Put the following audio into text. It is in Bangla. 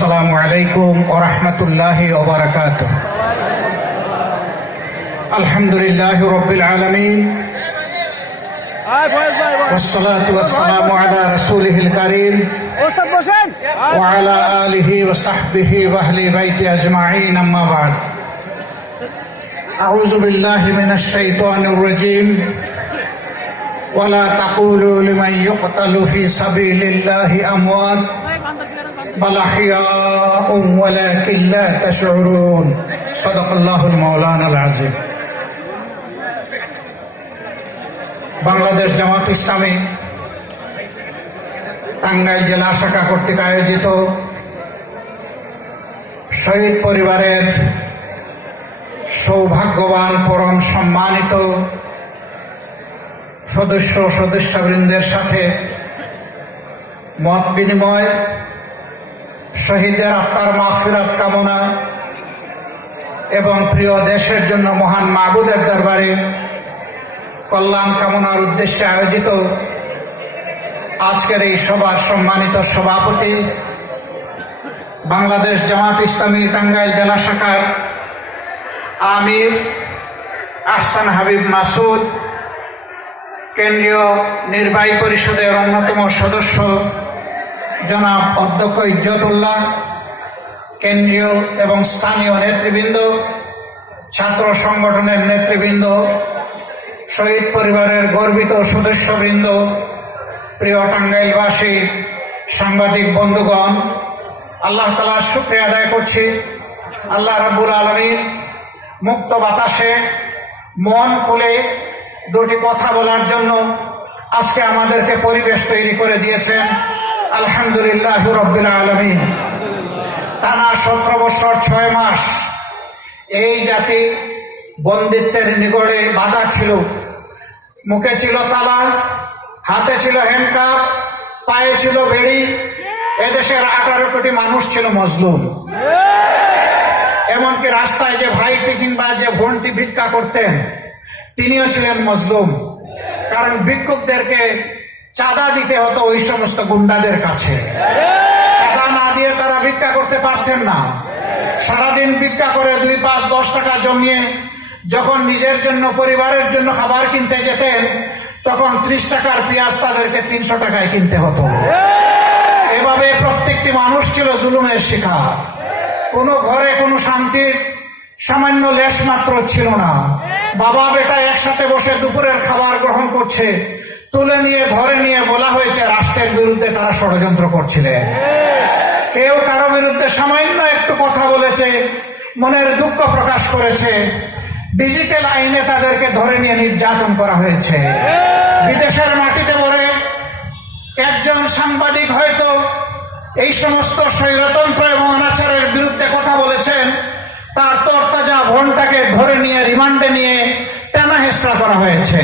السلام عليكم ورحمة الله وبركاته الحمد لله رب العالمين والصلاة والسلام على رسوله الكريم ওস্তাদ বসেন وعلى آله وصحبه وأهل بيته أجمعين أما بعد أعوذ بالله من الشيطان الرجيم ولا تقولوا لمن يقتل في سبيل الله أموات بل أحياء ولكن لا تشعرون صدق الله المولانا العظيم বাংলাদেশ জামাত ইসলামী টাঙ্গাইল জেলা শাখা কর্তৃক আয়োজিত শহীদ পরিবারের সৌভাগ্যবান পরম সম্মানিত সদস্য সদস্যবৃন্দের সাথে মত বিনিময় শহীদের আত্মার মাগফিরাত কামনা এবং প্রিয় দেশের জন্য মহান মাহবুদের দরবারে কল্যাণ কামনার উদ্দেশ্যে আয়োজিত আজকের এই সভার সম্মানিত সভাপতি বাংলাদেশ জামাত ইসলামী টাঙ্গাইল জেলা শাখার আমির আহসান হাবিব মাসুদ, কেন্দ্রীয় নির্বাহী পরিষদের অন্যতম সদস্য জনাব অধ্যক্ষ ইজ্জতুল্লাহ, কেন্দ্রীয় এবং স্থানীয় নেতৃবৃন্দ, ছাত্র সংগঠনের নেতৃবৃন্দ, শহীদ পরিবারের গর্বিত সদস্যবৃন্দ, প্রিয় টাঙ্গাইলবাসী, সাংবাদিক বন্ধুগণ, আল্লাহ তালার শুক্রিয়া আদায় করছি। আল্লাহ রাব্বুল আলমীর মুক্ত বাতাসে, মন খুলে দুটি কথা বলার জন্য আজকে আমাদেরকে পরিবেশ তৈরি করে দিয়েছেন। আলহামদুলিল্লাহ রব্বুল আলমিন। টানা সতেরো বছর ছয় মাস এই জাতি বন্দিত্বের নিগড়ে বাধা ছিল। মুখে ছিল তালা, হাতে ছিল হ্যান্ডকাপ পায়ে ছিল বেড়ি। এদেশের আঠারো কোটি মানুষ ছিল মজলুম। এমনকি রাস্তায় যে ভাইটি কিংবা যে ভনটি ভিক্ষা করতেন, তিনিও ছিলেন মজলুম। কারণ ভিক্ষুকদেরকে চাঁদা দিতে হতো ওই সমস্ত গুন্ডাদের কাছে। চাঁদা না দিয়ে তারা ভিক্ষা করতে পারতেন না। সারাদিন ভিক্ষা করে দুই পাঁচ দশ টাকা জমিয়ে যখন নিজের জন্য, পরিবারের জন্য খাবার কিনতে যেতেন, তখন ত্রিশ টাকার পেঁয়াজ তাদেরকে তিনশো টাকায় কিনতে হতো। এভাবে প্রত্যেকটি মানুষ ছিল জুলুমের শিকার। কোনো ঘরে কোনো শান্তির সামান্য লেশ মাত্র ছিল না। বাবা বেটা একসাথে বসে দুপুরের খাবার গ্রহণ করছে। তুলে নিয়ে, ধরে নিয়ে বলা হয়েছে, রাষ্ট্রের বিরুদ্ধে তারা ষড়যন্ত্র করছিলেন। কেউ কারও বিরুদ্ধে সামান্য একটু কথা বলেছে, মনের দুঃখ প্রকাশ করেছে। ডিজিটাল আইনে তাদেরকে ধরে নিয়ে নির্যাতন করা হয়েছে। বিদেশের মাটিতে বলে একজন সাংবাদিক হয়তো এই সমস্ত স্বৈরতন্ত্র এবং অনাচারের বিরুদ্ধে কথা বলেছেন, তার তরতাজা ভনটাকে ধরে নিয়ে, রিমান্ডে নিয়ে টানা হেসরা করা হয়েছে।